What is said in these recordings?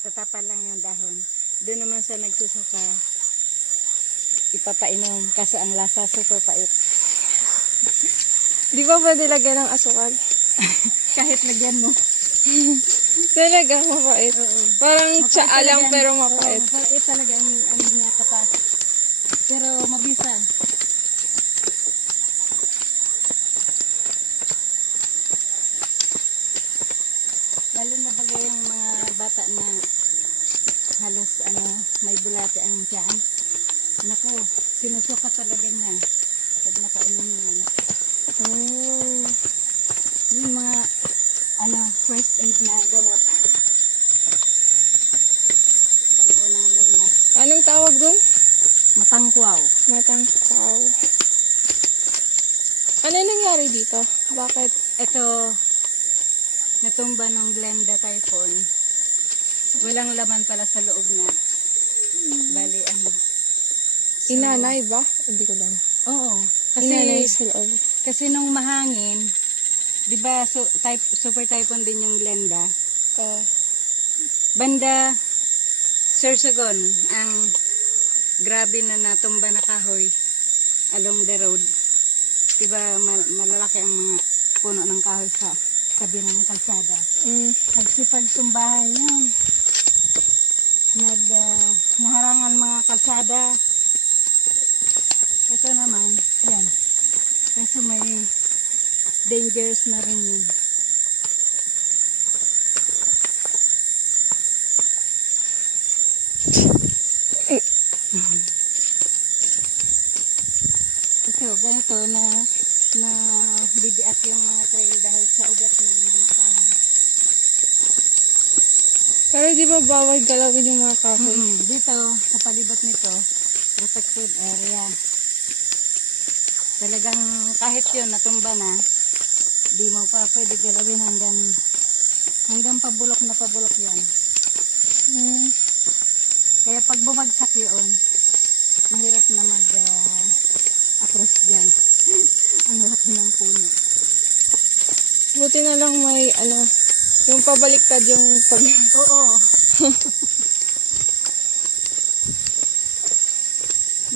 tatapa lang yung dahon. Doon naman sa nagsusaka, ipapainom. Kaso ang lasa super pait. Di ba pwede lagyan ng asukal? Kahit lagyan mo. Talaga, mapait. Oo. Parang Mapait tsaa lang talaga. pero Oo, mapait. mapait talaga ang niya kapas. Pero mabisa. Lalo na bagay yung mga bata na halos may bulate ang tiyan. Naku, sinusuka talaga niya pag napainom niya. Oh. Yung mga first aid na gamot. Pang-unang lunas. Anong tawag doon? Matangkwaw. Matangkaw. Ano nangyari dito? Bakit? Ito, natumba ng Glenda Typhoon. Walang laman pala sa loob na. Bali, So, Inanay ba? Hindi ko lang. Oo. Inanay sa loob. Kasi nung mahangin, di ba super typhoon din yung Glenda. Banda Sorsogon, ang grabe na natumba na kahoy along the road. Di ba malalaki ang mga puno ng kahoy sa tabi ng kalsada. Nagsipag-tumbahan yun. Naharangan mga kalsada. Ito naman, yan. Kaso may dangerous na rin yun. Ito, ganito na bibiak yung mga trail dahil sa ugat ng mga kahoy. Pero di ba bawal galawin yung mga kahoy? Dito, sa palibot nito, protected area. Talagang kahit yun, natumba na, di mo pa pwede galawin hanggang pabulok na pabulok yan. Kaya pag bumagsak yun, mahirap na mag-approach dyan. Ang laki ng puno. Buti na lang may yung pabaliktad yung pag... Oo.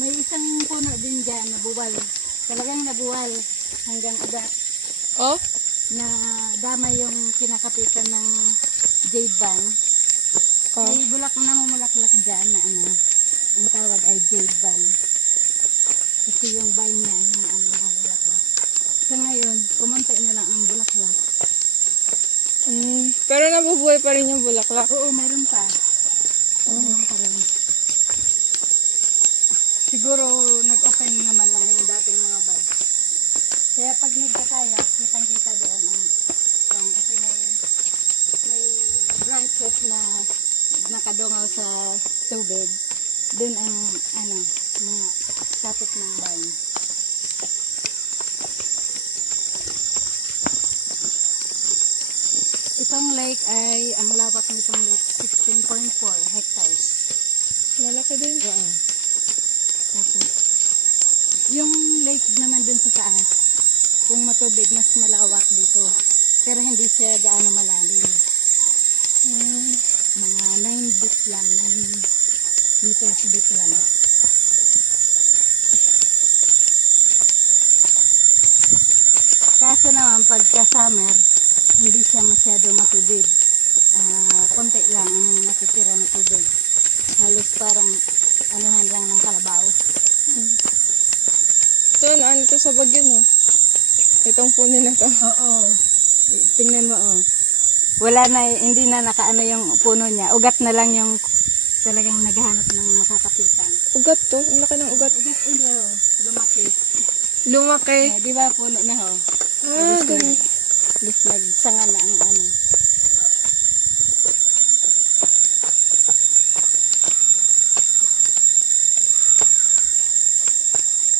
May isang puno din dyan na buwal. Talagang nabuwal hanggang ugat. Oh? Na damay yung kinakapitan ng jade vine. Oh. May bulak na mamulaklak dyan na ang tawag ay jade vine. Kasi yung vine niya, yung mamulaklak. Sa ngayon, kumunti na lang ang bulaklak. Pero nabubuhay pa rin yung bulaklak. Oo, meron pa. Meron pa rin. Siguro nag-open naman lang yung dating mga buds. Kaya pag nagkakaya, kitang-kita doon kasi may branches na nakadungaw sa tubig. Doon ang mga kapit ng vine. Itong lake ay, ang lawak nitong lake, 16.4 hectares. Malaki din. Oo. Tapos, yung lake na nandun sa taas, kung matubig, mas malawak dito. Pero hindi siya gaano malalim. Mga 9 feet lang, 9 meters deep lang. Kaso naman, pagka summer, hindi siya masyado matubig. Konti lang ang natitira na tubig. Halos parang anuhan lang ng kalabaw. Ito, to sa bagyo, no? Itong puno na to. Oo. Tingnan mo, oh. Wala na, hindi na nakaano yung puno niya. Ugat na lang yung talagang naghahanap ng makakapitan. Ugat to? Ang laki ng ugat. Ugat, oh. Lumaki. Lumaki. Di ba puno na, ho? Ganun. Nagsanga na ang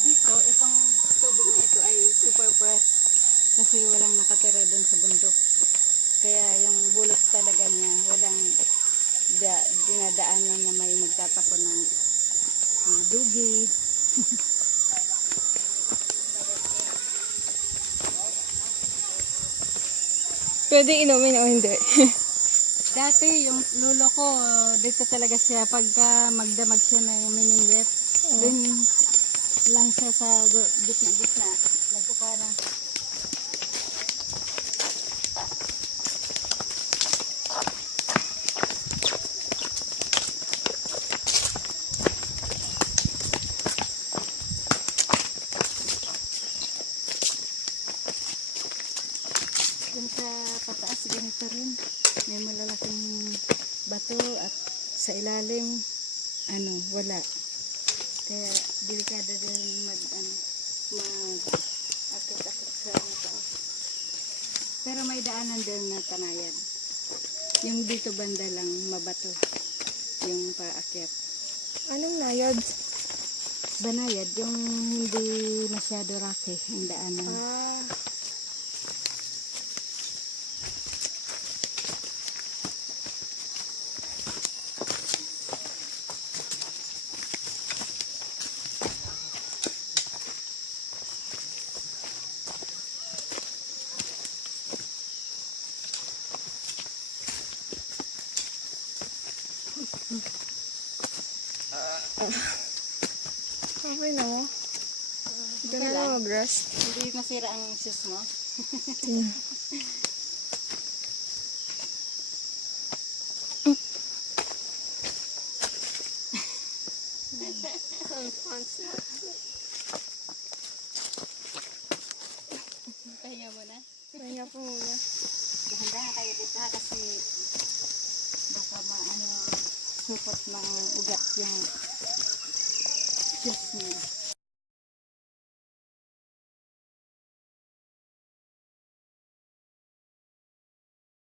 Dito, itong tubig na ito ay super fresh kasi walang nakatira doon sa bundok. Kaya yung bulot talaga niya, walang dinadaanan na may nagtatapon ng dugi. Pwede inumin o hindi? Dati yung lulo ko, dito talaga siya pagka magdamag siya ng miningwit. Then lang siya sa gitna-gitna. Nagkukuha ng dun sa pataas, ganito rin. May malalaking bato at sa ilalim, wala. Kaya delikado din akit-akit sa taas. Pero may daanan din na tanayan. Yung dito banda lang mabato. Yung paakyat. Anong nayad? Banayad, yung hindi masyado rocky ang daanan. Ah, okay na mo. Ito na lang mag-rest. Hindi masira ang shoes mo. Pahinga mo na. Pahinga po muna. Dahan-dahan kayo dito ha, kasi baka supot ng ugat yung shoes niya.